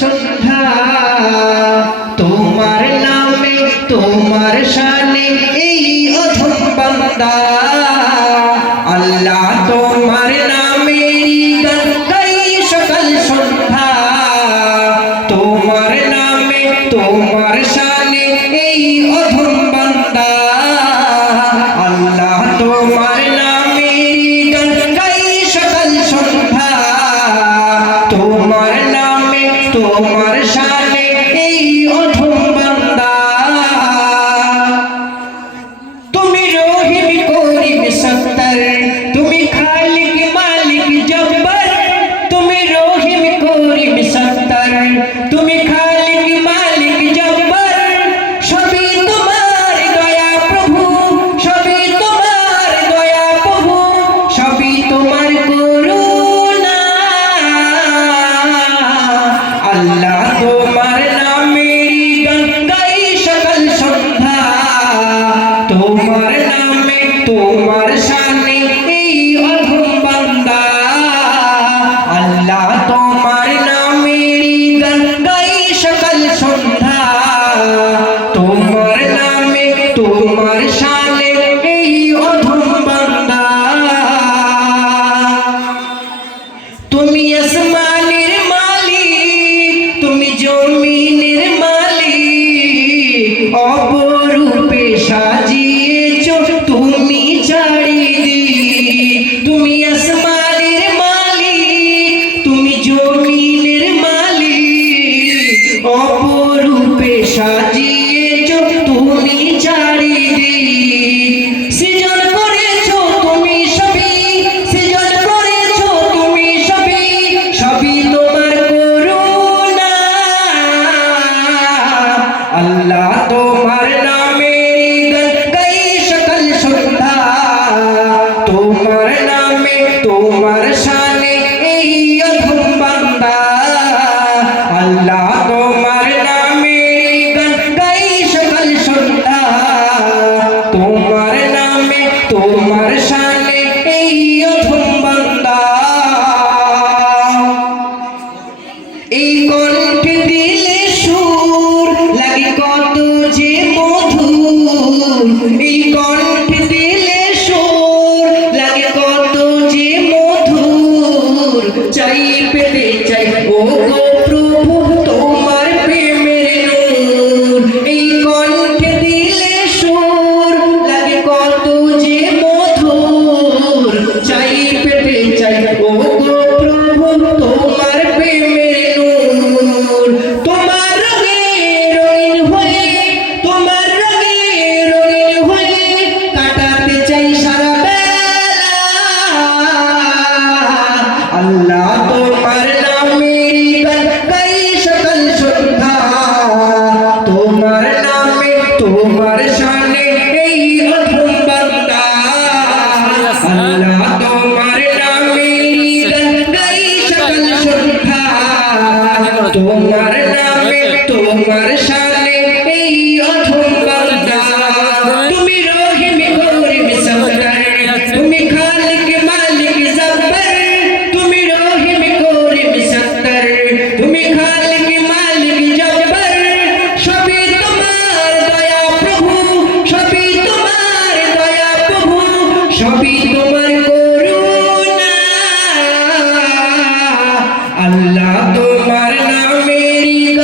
সন্ধ্যা তোমার নামে তোমার শানে এই অধম বান্দা। তোমার নামে, তোমার সামনে এই অধম বান্দা। আল্লাহ তোমার নামে গান গাই সকাল সন্ধ্যা। তোমার নামে, তোমার সামনে এই অধম বান্দা। তুমি আসমানের মালিক, তুমি জমি la করে তোমার तुम मरना मेरी